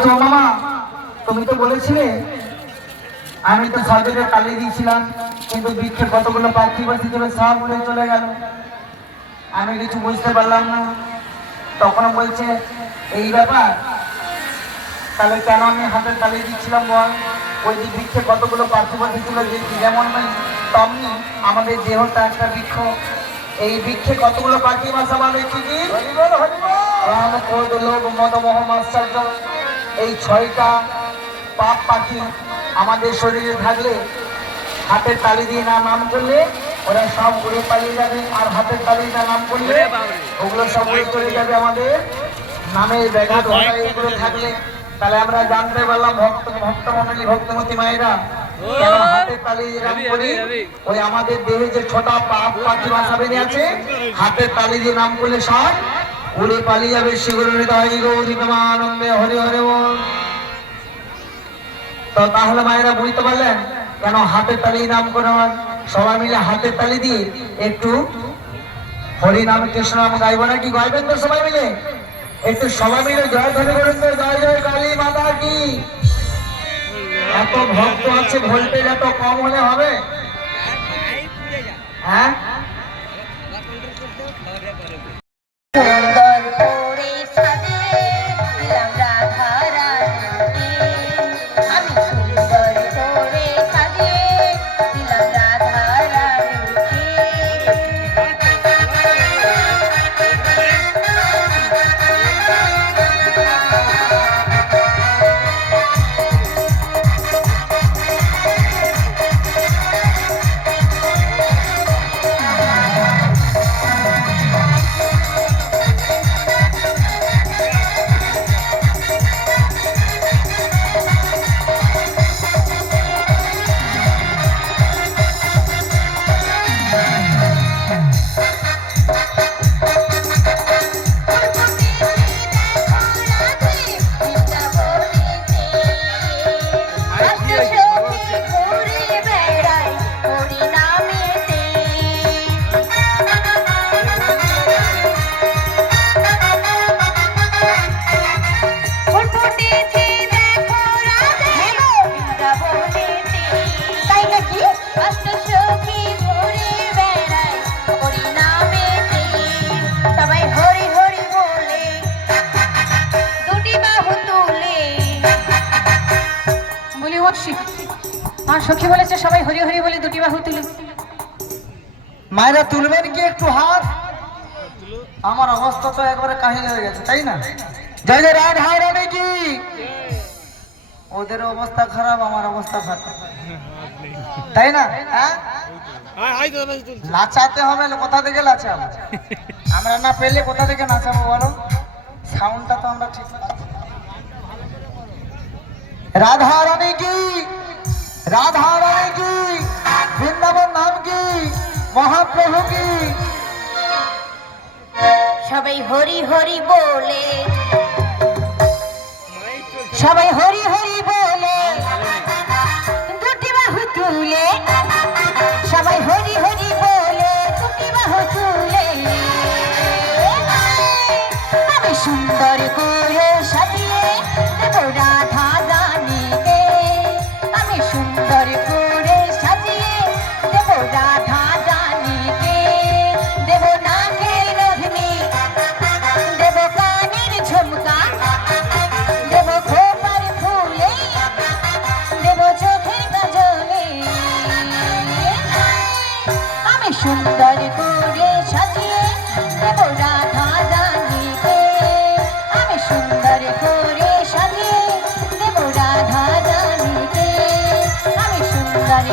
বলছে ও মামা তুমি তো বলেছিলে। আমি তো সরকারের কালি দিয়েছিলাম কিন্তু বৃক্ষে কতগুলো পাখি বসে ছিল সব উড়ে চলে গেল। আমি কিছু বুঝতে পারলাম না। তখন বলছে এই ব্যাপার তাহলে কেন আমি হাতের তালি দিচ্ছিলাম বল? ওই যে বৃক্ষে কতগুলো পাখি বসে ছিল যে যেমন নয় তেমনি আমাদের দেহটা একটা বৃক্ষ। এই বৃক্ষে কতগুলো পাখি বাসা বলে কি কি রাম ক্রোধ লোভ মদ মোহ মাশ্চর্য এই ছয়টা পাপ পাখি আমাদের শরীরে থাকলে হাতের তালি দিয়ে না নাম করলে ওরা সব উড়ে পালিয়ে যাবে। আর হাতের তালি না নাম করলে ওগুলো সব উড়ে চলে যাবে আমাদের। নামের ব্যাঘাত ঘটা এগুলো থাকলে তাহলে আমরা জানতে পারলাম ভক্ত ভক্ত মন্ডলী ভক্তমতী মায়েরা তালি দিয়ে নাম করি ওই আমাদের দেহে যে ছোটা পাপ পাখি বাসা বেঁধে আছে হাতের তালি দিয়ে নাম করলে সব উড়ে পালিয়ে শিগুরু হৃদয় গৌরী প্রেমানন্দে, হরে হরে তো তাহলে মায়েরা বুঝতে পারলেন কেন হাতের তালি নাম করে? সবাই মিলে হাতের তালি দিয়ে একটু হরি নাম, কৃষ্ণ নাম গাইব নাকি? গাইবেন তো সবাই মিলে? একটু সবাই মিলে জয় ধরে করুন তো, জয় জয় কালী মাতা কি? এত ভক্ত আছে, ভোল্টেজ এত কম হলে হবে? হ্যাঁ? শিব আমার সখী বলেছে সবাই হরি হরি বলে দুটি বাহু তুলে মায়েরা তুলবেন কি একটু হাত? আমার অবস্থা তো একবারে কাহিল হয়ে গেছে তাই না? জয় জয় রাধা রানী কি? ওদের অবস্থা খারাপ আমার অবস্থা খারাপ। তাই না? হ্যাঁ? নাচাতে হবে কোথা থেকে নাচাবো? আমরা না পেলে কোথা থেকে নাচাবো বলো? সাউন্ডটা তো আমরা ঠিক রাধা রানী কি? রাধা রানী কি? বৃন্দাবন নাম কি? মহাপ্রভু কি? সবাই হরি হরি বলে। সবাই হরি হরি বলে। দুটি বাহু তুলে। সবাই হরি হরি বলে। দুটি বাহু তুলে। আমি সুন্দর করে সুন্দর করে সাজিয়ে দেব রাধা রানীকে। আমি সুন্দর করে সাজিয়ে দেব রাধা রানীকে। আমি সুন্দর